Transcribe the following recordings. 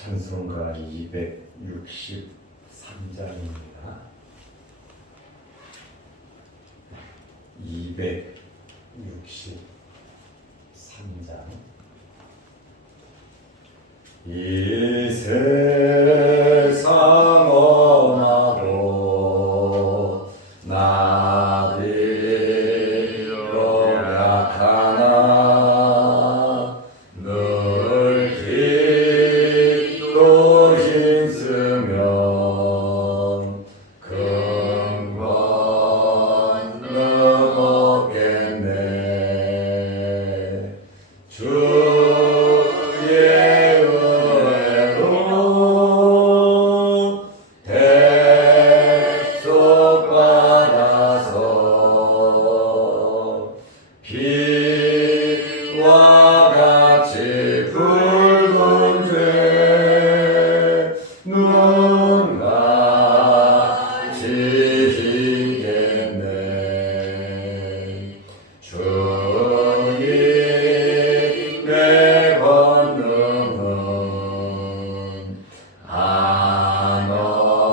찬송가 263장입니다. 263장. 이 세상 엄하고 나비로 약하나 늘 기도 힘쓰면 큰 권능 얻겠네. 주의 은혜로 대속받아서 피와 같이 붉은 죄 눈같이 희겠네. 주님의 권능은 한없이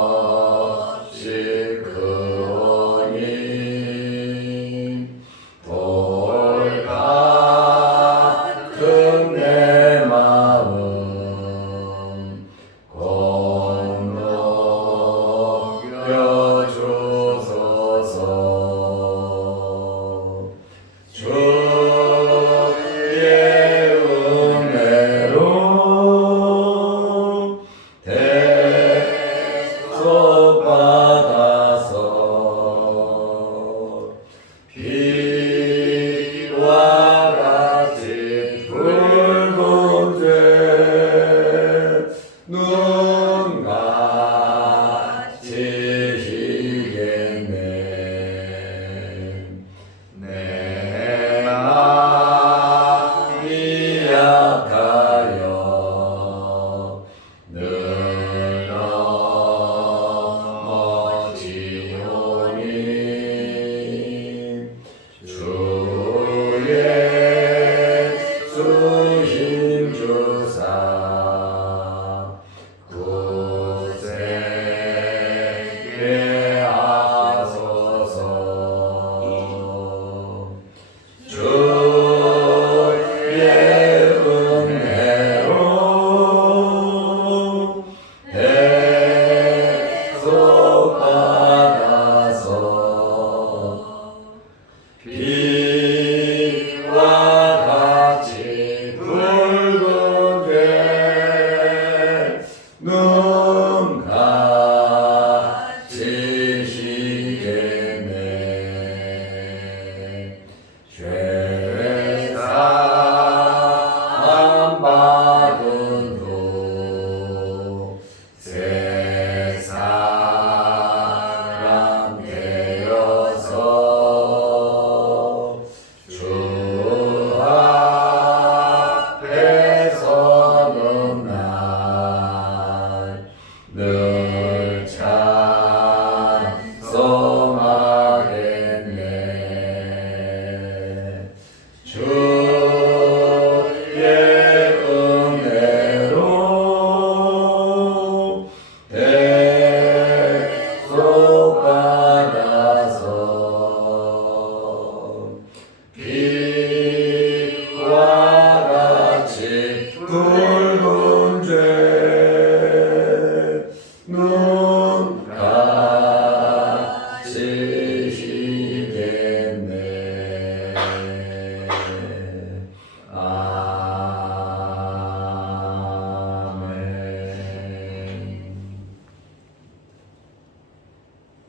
크오니 돌 같은 내 마음 건너겨 주소서. 주의 은혜로 대속받아서 피와 같이 붉은 죄 눈같이 희겠네. 내 마음이 약하여 늘 넘어지오니 주 예수 힘주사 굳세게 하소서. 주의 은혜로 대속받아서 피와 같이 붉은 죄 눈같이 희겠네. 죄 사함 받은 후 새 사람 되어서 주 앞에 서는 날 늘 찬송하겠네. 주의 은혜로 대속받아서 피와 같이 붉은 죄 눈같이 희겠네. 아멘.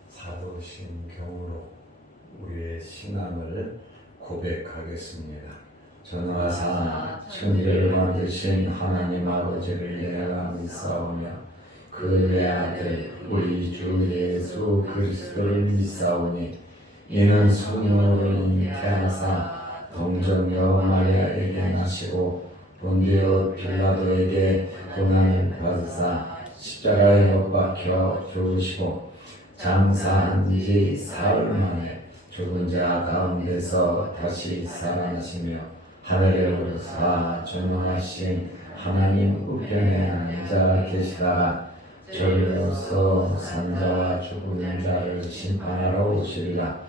사도신경으로 우리의 신앙을 고백하겠습니다. 전하사 천지를 만드신 하나님 아버지를 내가 믿사오며 그의 아들 우리 주 예수 그리스도를 믿사오니 이는 성령으로 잉태하사 동정녀 마리아에게 나시고 본디오 빌라도에게 고난을 받으사 십자가에 못 박혀 죽으시고 장사한 지 사흘 만에 죽은 자 가운데서 다시 살아나시며 하늘에 오르사 전능하신 하나님 우편에 앉아 계시다가 저리로서 산자와 죽은 자를 심판하러 오시리라.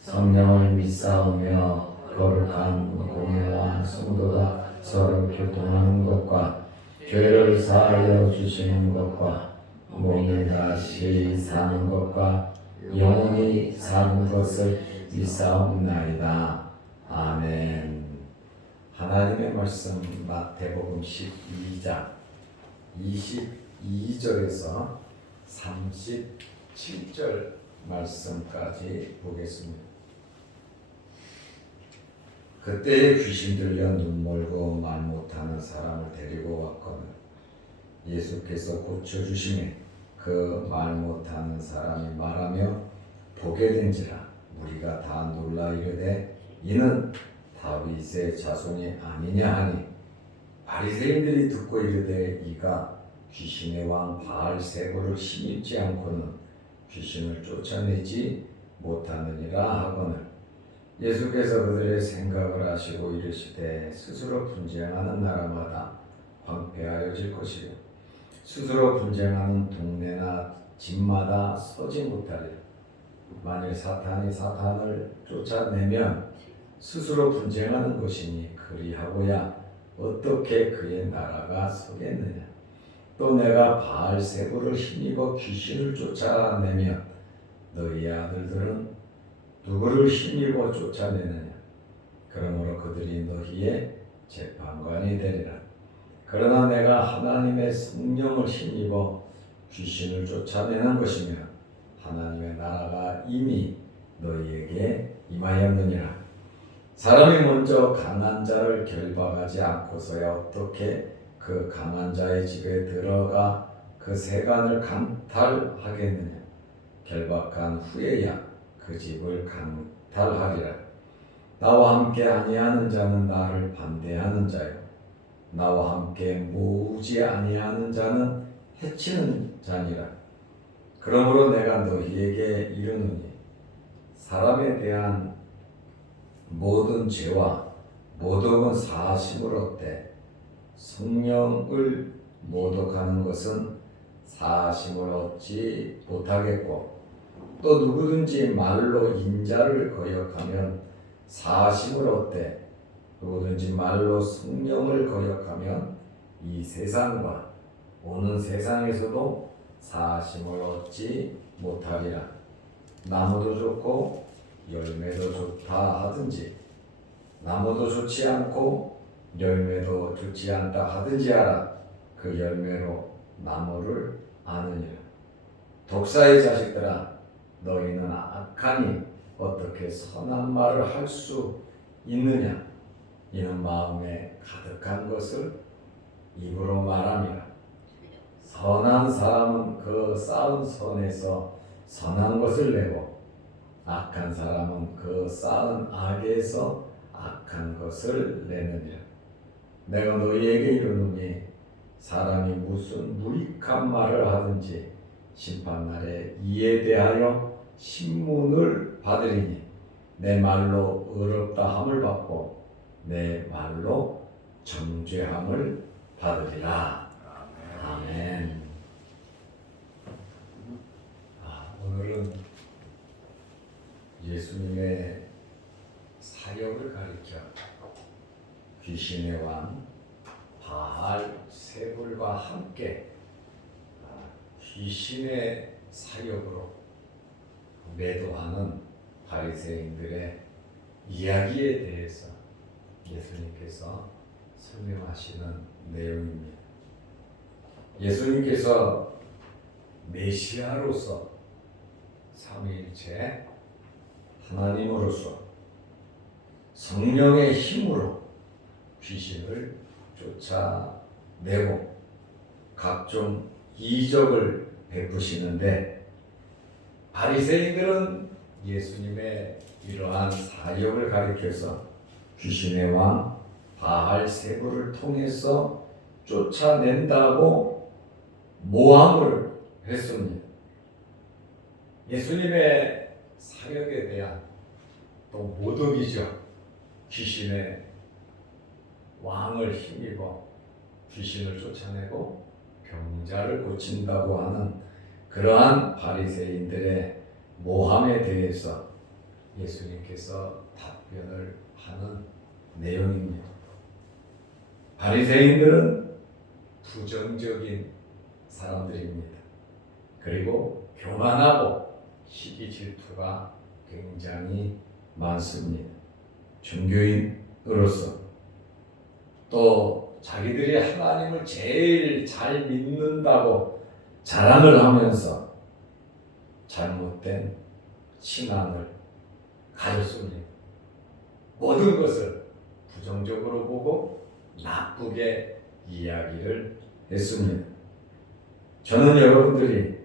성령을 믿사오며 거룩한 공예와 성도가 서로 교통하는 것과 죄를 사하여 주시는 것과 몸이 다시 사는 것과 영원히 사는 것을 믿사옵나이다. 아멘. 하나님의 말씀 마태복음 12장 22절에서 37절 말씀까지 보겠습니다. 그때에 귀신 들려 눈멀고 말 못하는 사람을 데리고 왔거늘 예수께서 고쳐주시매 그 말 못하는 사람이 말하며 보게 된지라 무리가 다 놀라 이르되 이는 다윗의 자손이 아니냐 하니 바리새인들이 듣고 이르되 이가 귀신의 왕 바알세불을 힘입지 않고는 귀신을 쫓아내지 못하느니라 하거늘 예수께서 그들의 생각을 아시고 이르시되 스스로 분쟁하는 나라마다 황폐하여질 것이요 스스로 분쟁하는 동네나 집마다 서지 못하리라. 만일 사탄이 사탄을 쫓아내면 스스로 분쟁하는 것이니 그리하고야 어떻게 그의 나라가 서겠느냐. 또 내가 바알세불을 힘입어 귀신을 쫓아내면 너희 아들들은 누구를 힘입어 쫓아내느냐. 그러므로 그들이 너희의 재판관이 되리라. 그러나 내가 하나님의 성령을 힘입어 귀신을 쫓아내는 것이며 하나님의 나라가 이미 너희에게 임하였느니라. 사람이 먼저 강한 자를 결박하지 않고서야 어떻게 그 강한 자의 집에 들어가 그 세간을 강탈하겠느냐. 결박한 후에야 그 집을 강탈하리라. 나와 함께 아니하는 자는 나를 반대하는 자요 나와 함께 모으지 아니하는 자는 해치는 자니라. 그러므로 내가 너희에게 이르노니 사람에 대한 모든 죄와 모독은 사하심을 얻되 성령을 모독하는 것은 사하심을 얻지 못하겠고 또 누구든지 말로 인자를 거역하면 사하심을 얻되 누구든지 말로 성령을 거역하면 이 세상과 오는 세상에서도 사하심을 얻지 못하리라. 나무도 좋고 열매도 좋다 하든지 나무도 좋지 않고 열매도 좋지 않다 하든지 알아. 그 열매로 나무를 아느니라. 독사의 자식들아 너희는 악하니 어떻게 선한 말을 할 수 있느냐. 이는 마음에 가득한 것을 입으로 말함이라. 선한 사람은 그 쌓은 선에서 선한 것을 내고 악한 사람은 그 쌓은 악에서 악한 것을 내느니라. 내가 너희에게 이르노니 사람이 무슨 무익한 말을 하든지 심판날에 이에 대하여 신문을 받으리니 내 말로 의롭다 함을 받고 내 말로 정죄함을 받으리라. 아멘. 오늘은 예수님의 사역을 가리켜 귀신의 왕 바알세불과 함께 귀신의 사역으로 매도하는 바리새인들의 이야기에 대해서 예수님께서 설명하시는 내용입니다. 예수님께서 메시아로서 삼위일체 하나님으로서 성령의 힘으로 귀신을 쫓아내고 각종 이적을 베푸시는데 바리새인들은 예수님의 이러한 사역을 가리켜서 귀신의 왕 바알세불을 통해서 쫓아낸다고 모함을 했습니다. 예수님의 사역에 대한 또 모독이죠. 귀신의 왕을 힘입어 귀신을 쫓아내고 병자를 고친다고 하는 그러한 바리새인들의 모함에 대해서 예수님께서 답변을 하는 내용입니다. 바리새인들은 부정적인 사람들입니다. 그리고 교만하고 시기 질투가 굉장히 많습니다. 종교인으로서 또 자기들이 하나님을 제일 잘 믿는다고 자랑을 하면서 잘못된 신앙을 가졌습니다. 모든 것을 부정적으로 보고 나쁘게 이야기를 했습니다. 저는 여러분들이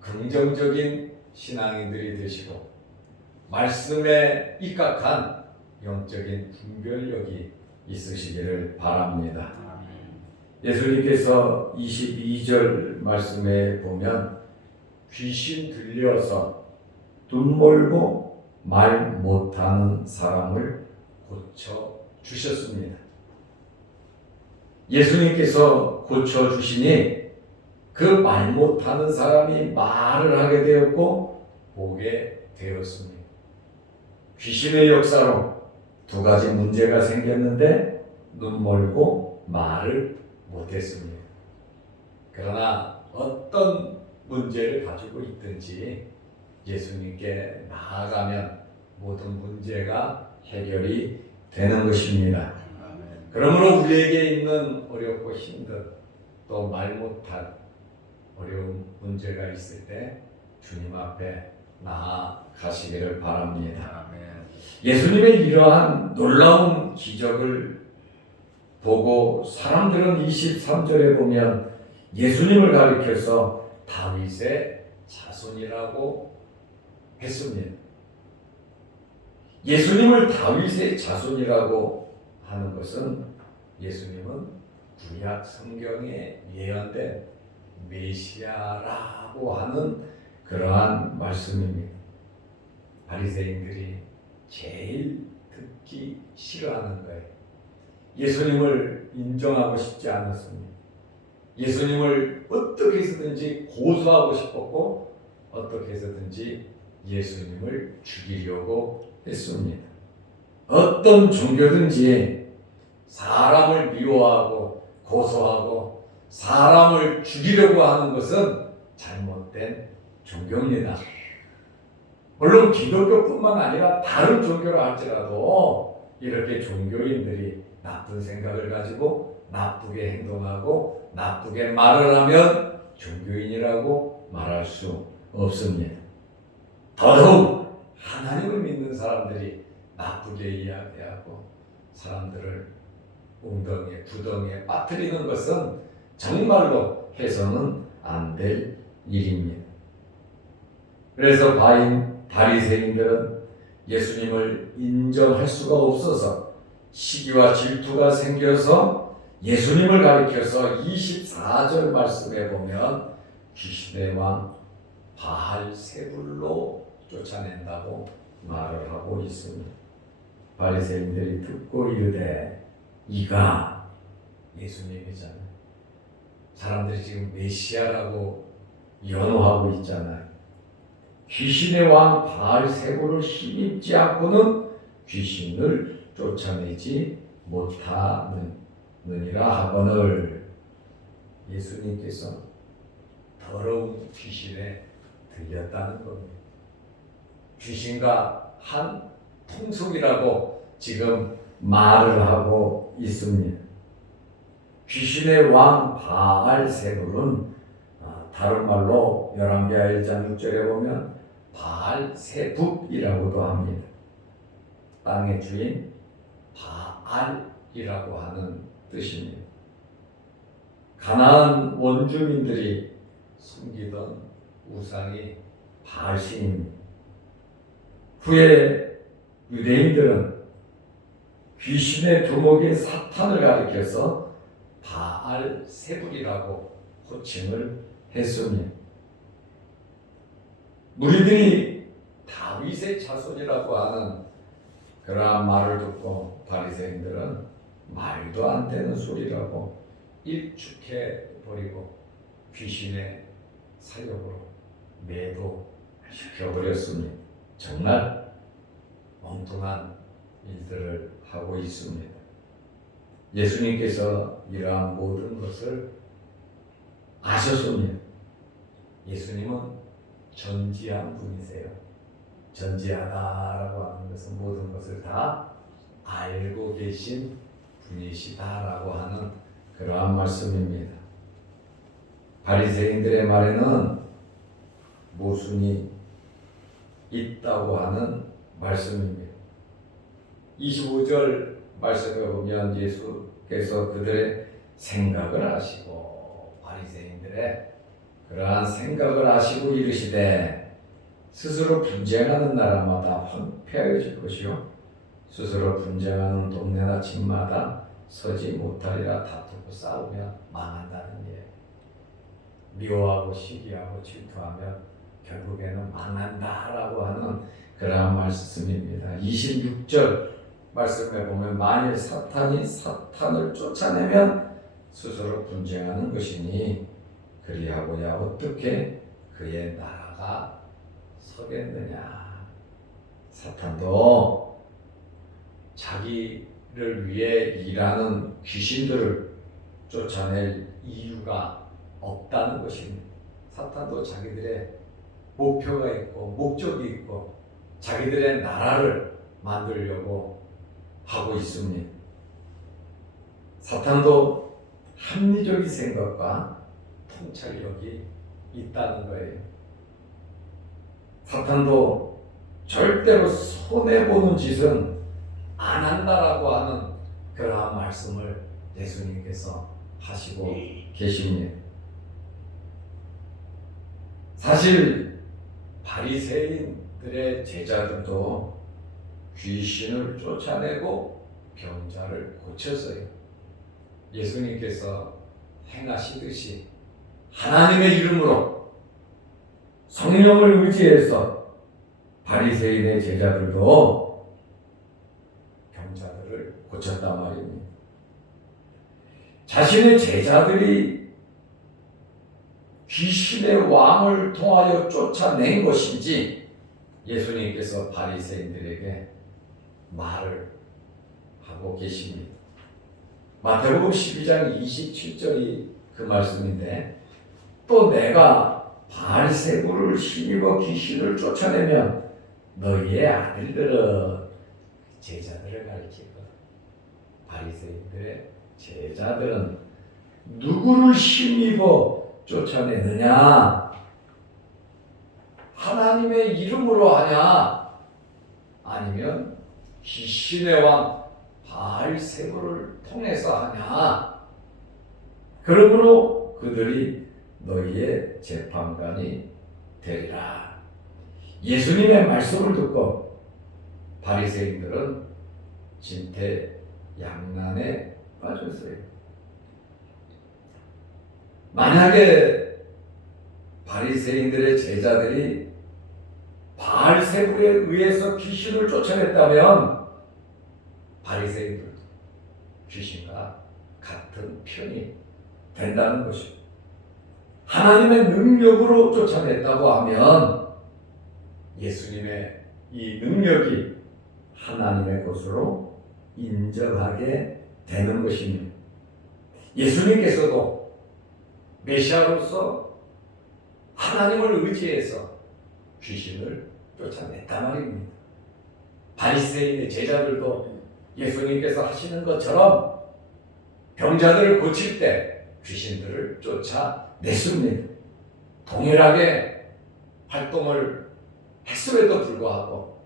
긍정적인 신앙인들이 되시고 말씀에 입각한 영적인 분별력이 있으시기를 바랍니다. 예수님께서 22절 말씀에 보면 귀신 들려서 눈 멀고 말 못하는 사람을 고쳐 주셨습니다. 예수님께서 고쳐 주시니 그 말 못하는 사람이 말을 하게 되었고 보게 되었습니다. 귀신의 역사로 두 가지 문제가 생겼는데 눈 멀고 말을 못했습니다. 그러나 어떤 문제를 가지고 있든지 예수님께 나아가면 모든 문제가 해결이 되는 것입니다. 그러므로 우리에게 있는 어렵고 힘든 또 말 못할 어려운 문제가 있을 때 주님 앞에 나아가시기를 바랍니다. 예수님의 이러한 놀라운 기적을 보고 사람들은 23절에 보면 예수님을 가리켜서 다윗의 자손이라고 했습니다. 예수님을 다윗의 자손이라고 하는 것은 예수님은 구약 성경에 예언된 메시아라고 하는 그러한 말씀입니다. 바리새인들이 제일 듣기 싫어하는 거예요. 예수님을 인정하고 싶지 않았습니다. 예수님을 어떻게 해서든지 고소하고 싶었고 어떻게 해서든지 예수님을 죽이려고 했습니다. 어떤 종교든지 사람을 미워하고 고소하고 사람을 죽이려고 하는 것은 잘못된 종교입니다. 물론 기독교뿐만 아니라 다른 종교를 할지라도 이렇게 종교인들이 나쁜 생각을 가지고 나쁘게 행동하고 나쁘게 말을 하면 종교인이라고 말할 수 없습니다. 더더욱 하나님을 믿는 사람들이 나쁘게 이야기하고 사람들을 웅덩이에 구덩이에 빠뜨리는 것은 정말로 해서는 안 될 일입니다. 그래서 바리새인들은 예수님을 인정할 수가 없어서 시기와 질투가 생겨서 예수님을 가리켜서 24절 말씀에 보면 귀신의 왕 바알세불로 쫓아낸다고 말을 하고 있습니다. 바리새인들이 듣고 이르되 이가 예수님이잖아요. 사람들이 지금 메시아라고 연호하고 있잖아요. 귀신의 왕 바알세불을 힘입지 않고는 귀신을 쫓아내지 못하느니라 하거늘 예수님께서 더러운 귀신에 들렸다는 겁니다. 귀신과 한 통속이라고 지금 말을 하고 있습니다. 귀신의 왕 바알세불은 다른 말로 열왕기하 1장 6절에 보면 바알세붑이라고도 합니다. 땅의 주인 바알이라고 하는 뜻입니다. 가나안 원주민들이 섬기던 우상이 바알신입니다. 후에 유대인들은 귀신의 두목인 사탄을 가리켜서 바알세불이라고 호칭을 했습니다. 무리들이 다윗의 자손이라고 하는 그러한 말을 듣고 바리새인들은 말도 안 되는 소리라고 일축해 버리고 귀신의 사역으로 매도시켜 버렸습니다. 정말 엉뚱한 일들을 하고 있습니다. 예수님께서 이러한 모든 것을 아셨습니다. 예수님은 전지한 분이세요. 전지하다라고 하는 것은 모든 것을 다 알고 계신 분이시다라고 하는 그러한 말씀입니다. 바리새인들의 말에는 모순이 있다고 하는 말씀입니다. 25절 말씀에 보면 예수께서 그들의 생각을 아시고 바리새인들의 그러한 생각을 아시고 이르시되 스스로 분쟁하는 나라마다 황폐하여질 것이요 스스로 분쟁하는 동네나 집마다 서지 못하리라. 다투고 싸우면 망한다는 예. 미워하고 시기하고 질투하면 결국에는 망한다라고 하는 그러한 말씀입니다. 26절 말씀에 보면 만일 사탄이 사탄을 쫓아내면 스스로 분쟁하는 것이니 그리하고야 어떻게 그의 나라가 서겠느냐. 사탄도 자기를 위해 일하는 귀신들을 쫓아낼 이유가 없다는 것입니다. 사탄도 자기들의 목표가 있고 목적이 있고 자기들의 나라를 만들려고 하고 있습니다. 사탄도 합리적인 생각과 통찰력이 있다는 거예요. 사탄도 절대로 손해보는 짓은 안 한다라고 하는 그러한 말씀을 예수님께서 하시고 계십니다. 사실 바리새인들의 제자들도 귀신을 쫓아내고 병자를 고쳤어요. 예수님께서 행하시듯이 하나님의 이름으로 성령을 의지해서 바리새인의 제자들도 병자들을 고쳤단 말입니다. 자신의 제자들이 귀신의 왕을 통하여 쫓아낸 것인지 예수님께서 바리새인들에게 말을 하고 계십니다. 마태복음 12장 27절이 그 말씀인데 또 내가 바알세불을 힘입어 귀신을 쫓아내면 너희의 아들들은 제자들을 가리키거든. 바리새인들의 제자들은 누구를 힘입어 쫓아내느냐? 하나님의 이름으로 하냐? 아니면 귀신의 왕 바알세불을 통해서 하냐? 그러므로 그들이 너희의 재판관이 되리라. 예수님의 말씀을 듣고 바리새인들은 진퇴양난에 빠졌어요. 만약에 바리새인들의 제자들이 바알세불에 의해서 귀신을 쫓아냈다면 바리새인들도 귀신과 같은 편이 된다는 것입니다. 하나님의 능력으로 쫓아냈다고 하면 예수님의 이 능력이 하나님의 것으로 인정하게 되는 것입니다. 예수님께서도 메시아로서 하나님을 의지해서 귀신을 쫓아냈단 말입니다. 바리새인의 제자들도 예수님께서 하시는 것처럼 병자들을 고칠 때 귀신들을 쫓아냈습니다. 동일하게 활동을 했음에도 불구하고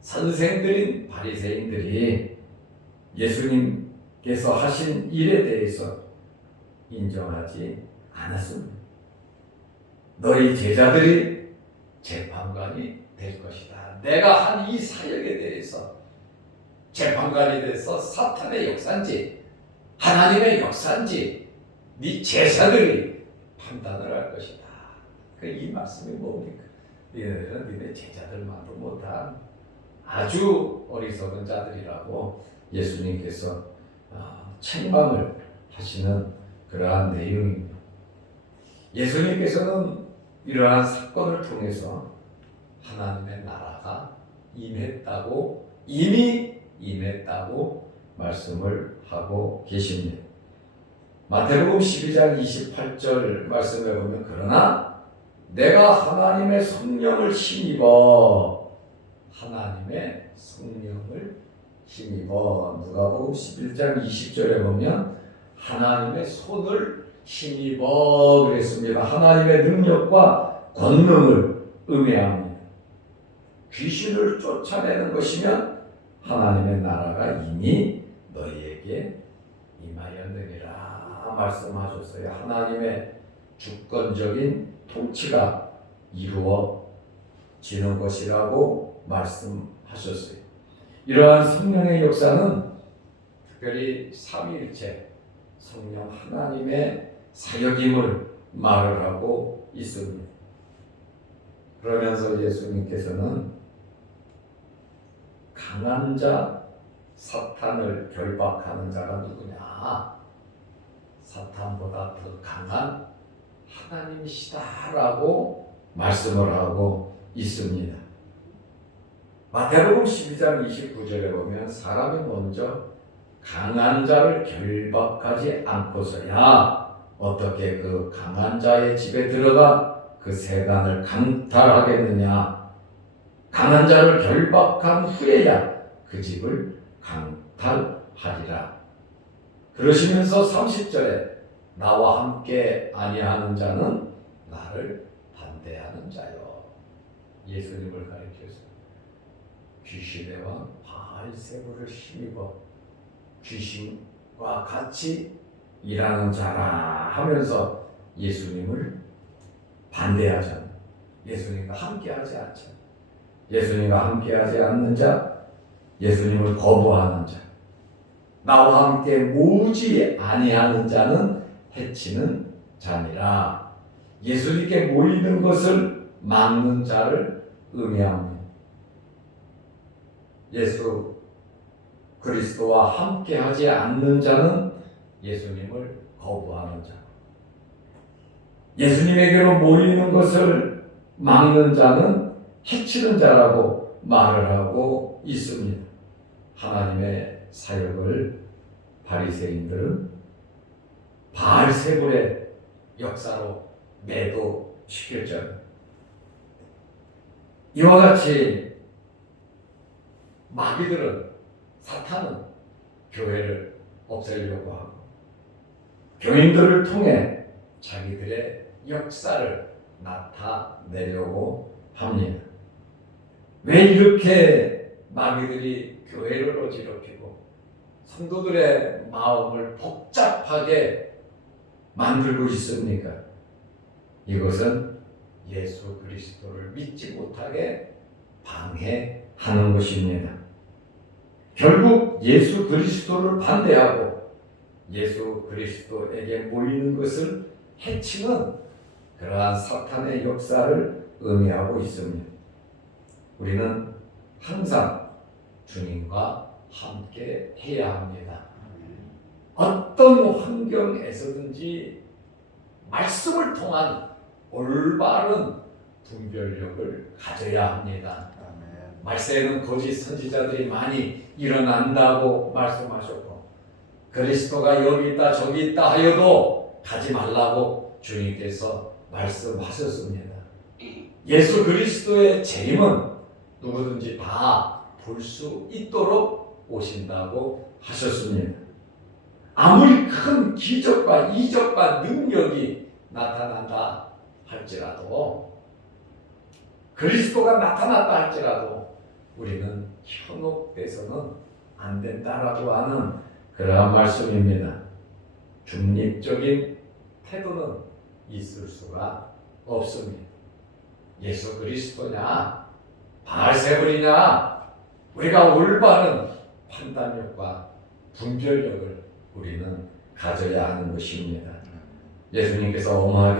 선생들인 바리새인들이 예수님께서 하신 일에 대해서 인정하지 않았습니다. 너희 제자들이 재판관이 될 것이다. 내가 한 이 사역에 대해서 재판관이 돼서 사탄의 역사인지 하나님의 역사인지 네 제자들이 판단을 할 것이다. 이 말씀이 뭡니까? 너희들은 너희 제자들만도 못한 아주 어리석은 자들이라고 예수님께서 책망을 하시는 그러한 내용입니다. 예수님께서는 이러한 사건을 통해서 하나님의 나라가 이미 임했다고 말씀을 하고 계십니다. 마태복음 12장 28절 말씀에 보면 그러나 내가 하나님의 성령을 힘입어 누가복음 11장 20절에 보면 하나님의 손을 힘입어 그랬습니다. 하나님의 능력과 권능을 의미합니다. 귀신을 쫓아내는 것이면 하나님의 나라가 이미 너희에게 임하였느니라 말씀하셨어요. 하나님의 주권적인 통치가 이루어지는 것이라고 말씀하셨어요. 이러한 성령의 역사는 특별히 삼위일체 성령 하나님의 사역임을 말을 하고 있습니다. 그러면서 예수님께서는 강한 자, 사탄을 결박하는 자가 누구냐? 사탄보다 더 강한 하나님이시다라고 말씀을 하고 있습니다. 마태복음 12장 29절에 보면 사람이 먼저 강한 자를 결박하지 않고서야 어떻게 그 강한 자의 집에 들어가 그 세간을 강탈하겠느냐. 강한 자를 결박한 후에야 그 집을 강탈하리라. 그러시면서 30절에 나와 함께 아니하는 자는 나를 반대하는 자요. 예수님을 가리켜서 귀신의 왕 바알세불을 힘입어 귀신과 같이 일하는 자라 하면서 예수님을 반대하잖아요. 예수님과 함께하지 않잖아요. 예수님과 함께하지 않는 자, 예수님을 거부하는 자, 나와 함께 모으지 아니하는 자는 해치는 자니라. 예수님께 모이는 것을 막는 자를 의미합니다. 예수 그리스도와 함께하지 않는 자는 예수님을 거부하는 자. 예수님에게로 모이는 것을 막는 자는 해치는 자라고 말을 하고 있습니다. 하나님의 사역을 바리새인들은 바알세불의 역사로 매도시켰죠. 이와 같이 마귀들은, 사탄은 교회를 없애려고 하고 교인들을 통해 자기들의 역사를 나타내려고 합니다. 왜 이렇게 마귀들이 교회를 어지럽히고 성도들의 마음을 복잡하게 만들고 있습니까? 이것은 예수 그리스도를 믿지 못하게 방해하는 것입니다. 결국 예수 그리스도를 반대하고 예수 그리스도에게 모이는 것을 해치는 그러한 사탄의 역사를 의미하고 있습니다. 우리는 항상 주님과 함께 해야 합니다. 어떤 환경에서든지 말씀을 통한 올바른 분별력을 가져야 합니다. 말세에는 거짓 선지자들이 많이 일어난다고 말씀하셨고 그리스도가 여기 있다 저기 있다 하여도 가지 말라고 주님께서 말씀하셨습니다. 예수 그리스도의 재림은 누구든지 다 볼 수 있도록 오신다고 하셨습니다. 아무리 큰 기적과 이적과 능력이 나타난다 할지라도 그리스도가 나타났다 할지라도 우리는 현혹돼서는 안 된다라고 하는 그러한 말씀입니다. 중립적인 태도는 있을 수가 없습니다. 예수 그리스도냐 바알세불이냐 우리가 올바른 판단력과 분별력을 우리는 가져야 하는 것입니다. 예수님께서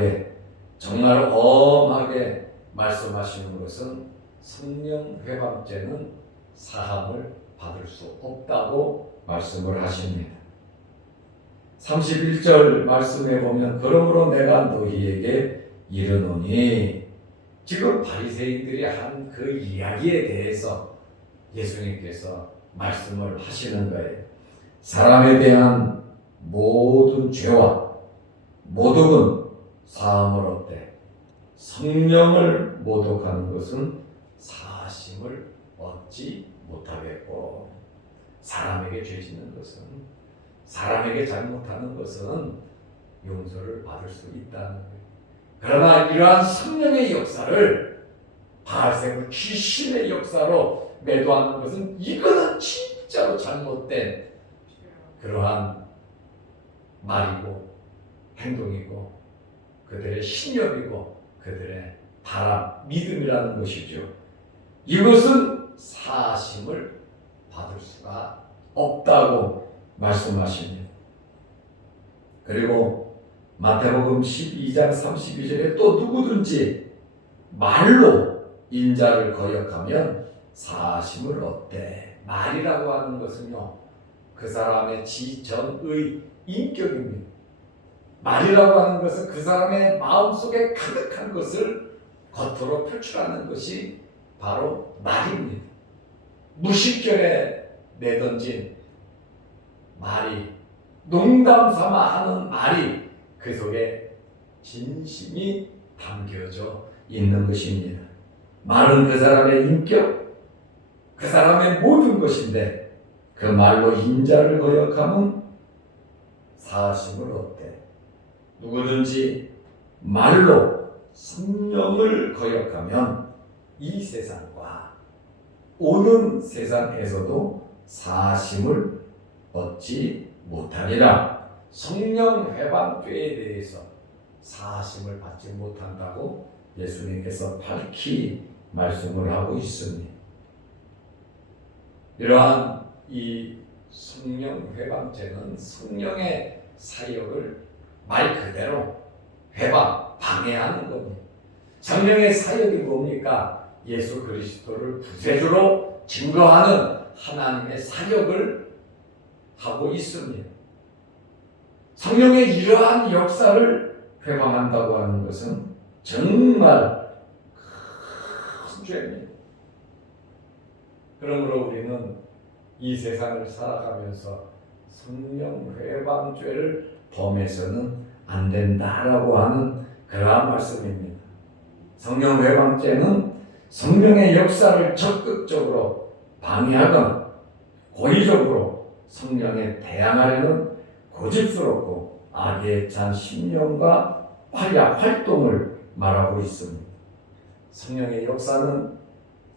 정말 엄하게 말씀하시는 것은 성령 회방죄는 사함을 받을 수 없다고 말씀을 하십니다. 31절 말씀에 보면 그러므로 내가 너희에게 이르노니, 지금 바리새인들이 한 그 이야기에 대해서 예수님께서 말씀을 하시는 거예요. 사람에 대한 모든 죄와 모독은 사함을 얻되 성령을 모독하는 것은 사심을 얻지 못하겠고, 사람에게 죄 짓는 것은, 사람에게 잘못하는 것은 용서를 받을 수 있다는 거예요. 그러나 이러한 성령의 역사를 바알세불 귀신의 역사로 매도하는 것은, 이거는 진짜로 잘못된 그러한 말이고 행동이고 그들의 신념이고 그들의 바람, 믿음이라는 것이죠. 이것은 사심을 받을 수가 없다고 말씀하십니다. 그리고 마태복음 12장 32절에 또 누구든지 말로 인자를 거역하면 사심을 얻되, 말이라고 하는 것은요, 그 사람의 지전의 인격입니다. 말이라고 하는 것은 그 사람의 마음속에 가득한 것을 겉으로 표출하는 것이 바로 말입니다. 무심결에 내던진 말이, 농담 삼아 하는 말이 그 속에 진심이 담겨져 있는 것입니다. 말은 그 사람의 인격, 그 사람의 모든 것인데, 그 말로 인자를 거역하면 사심을 얻되, 누구든지 말로 성령을 거역하면 이 세상과 오는 세상에서도 사심을 얻지 못하리라. 성령 회방죄에 대해서 사심을 받지 못한다고 예수님께서 밝히 말씀을 하고 있습니다. 이러한 이 성령 회방죄는 성령의 사역을 말 그대로 회방, 방해하는 겁니다. 성령의 사역이 뭡니까? 예수 그리스도를 구세주로 증거하는 하나님의 사역을 하고 있습니다. 성령의 이러한 역사를 회방한다고 하는 것은 정말 큰 죄입니다. 그러므로 우리는 이 세상을 살아가면서 성령 회방죄를 범해서는 안 된다라고 하는 그러한 말씀입니다. 성령 회방죄는 성령의 역사를 적극적으로 방해하거나 고의적으로 성령에 대항하려는 고집스럽고 악에 찬 신념과 활동을 말하고 있습니다. 성령의 역사는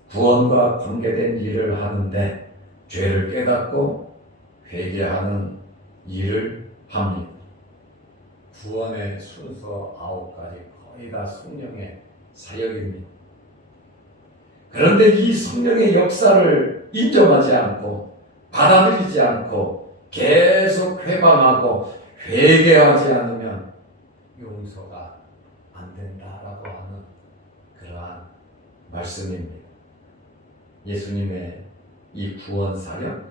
구원과 관계된 일을 하는데 죄를 깨닫고 회개하는 일을 합니다. 구원의 순서 9가지 거의 다 성령의 사역입니다. 그런데 이 성령의 역사를 인정하지 않고 받아들이지 않고 계속 회방하고 회개하지 않으면 용서가 안 된다라고 하는 그러한 말씀입니다. 예수님의 이 구원 사역,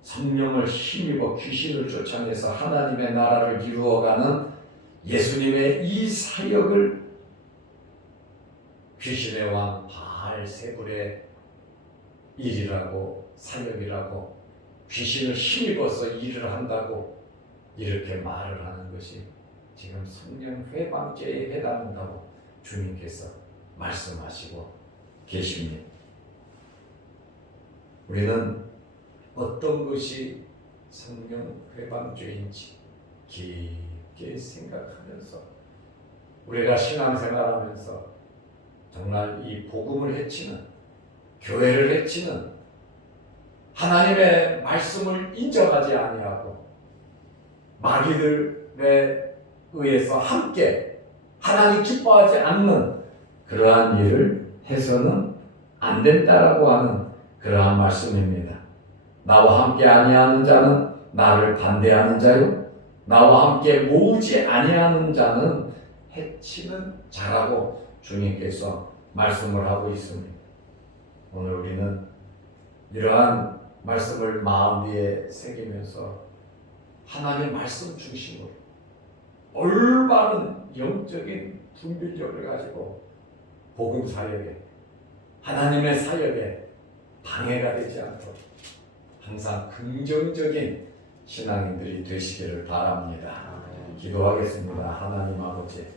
성령을 힘입어 귀신을 쫓아내서 하나님의 나라를 이루어가는 예수님의 이 사역을 귀신의 왕 바알세불의 일이라고, 사역이라고, 귀신을 힘입어서 일을 한다고 이렇게 말을 하는 것이 지금 성령 회방죄에 해당한다고 주님께서 말씀하시고 계십니다. 우리는 어떤 것이 성령 회방죄인지 깊게 생각하면서 우리가 신앙생활하면서 정말 이 복음을 해치는, 교회를 해치는, 하나님의 말씀을 인정하지 아니하고 마귀들에 의해서 함께 하나님 기뻐하지 않는 그러한 일을 해서는 안 된다라고 하는 그러한 말씀입니다. 나와 함께 아니하는 자는 나를 반대하는 자요, 나와 함께 모으지 아니하는 자는 해치는 자라고 주님께서 말씀을 하고 있습니다. 오늘 우리는 이러한 말씀을 마음 위에 새기면서 하나님 말씀 중심으로 올바른 영적인 분별력을 가지고 복음 사역에, 하나님의 사역에 방해가 되지 않도록 항상 긍정적인 신앙인들이 되시기를 바랍니다. 기도하겠습니다. 하나님 아버지,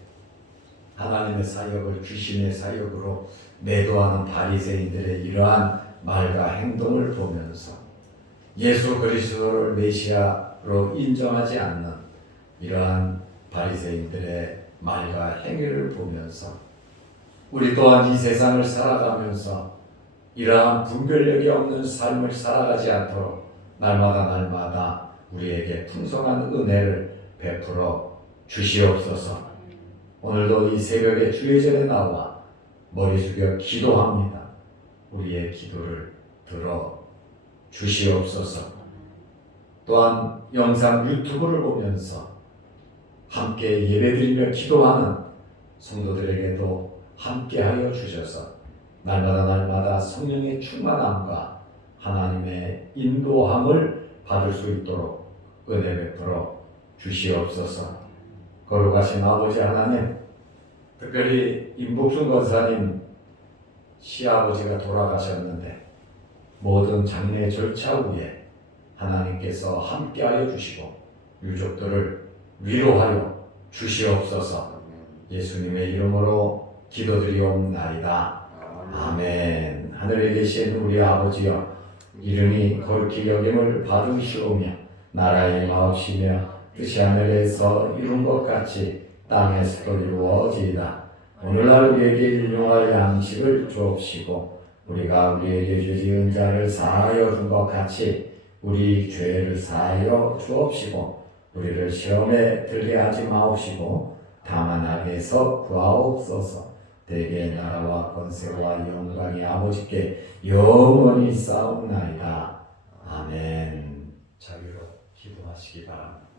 하나님의 사역을 귀신의 사역으로 매도하는 바리새인들의 이러한 말과 행동을 보면서 예수 그리스도를 메시아로 인정하지 않는 이러한 바리새인들의 말과 행위를 보면서 우리 또한 이 세상을 살아가면서 이러한 분별력이 없는 삶을 살아가지 않도록 날마다 우리에게 풍성한 은혜를 베풀어 주시옵소서. 오늘도 이 새벽에 주의 전에 나와 머리 숙여 기도합니다. 우리의 기도를 들어 주시옵소서. 또한 영상 유튜브를 보면서 함께 예배드리며 기도하는 성도들에게도 함께하여 주셔서 날마다 성령의 충만함과 하나님의 인도함을 받을 수 있도록 은혜 베풀어 주시옵소서. 거룩하신 아버지 하나님, 특별히 임복순 권사님 시아버지가 돌아가셨는데 모든 장례 절차 후에 하나님께서 함께하여 주시고 유족들을 위로하여 주시옵소서. 예수님의 이름으로 기도드리옵나이다. 아멘. 하늘에 계신 우리 아버지여, 이름이 거룩히 여김을 받으시오며 나라의 마옵시며 뜻이 하늘에서 이룬 것 같이 땅에서도 이루어지이다. 오늘날 우리에게 일용할 양식을 주옵시고 우리가 우리에게 죄 지은 자를 사하여 준 것 같이 우리 죄를 사하여 주옵시고 우리를 시험에 들게 하지 마옵시고 다만 악에서 구하옵소서. 대개 나라와 권세와 영광이 아버지께 영원히 싸움나이다. 아멘. 자유로 기도하시기 바랍니다.